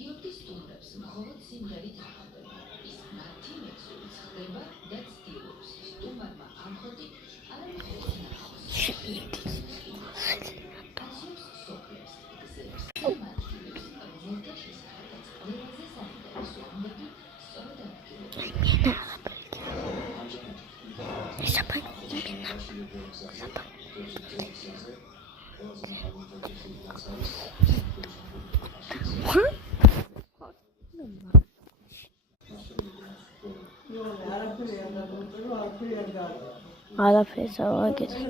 გიორგის სტუმრებს მხოლოდ სიმღერით ახარდება. ის მათი მეგზურით ხდება და ცდილობს. სტუმარმა ამხოტი არ მხოლოდ ნახავს. ასობს სოფლებს, გზებს, მატჩებს, რომელთა შესახებაც ყველაზე საინტერესო ამბები სწორედ ადგილობრივია. არაფერს არ ვაკეთებ.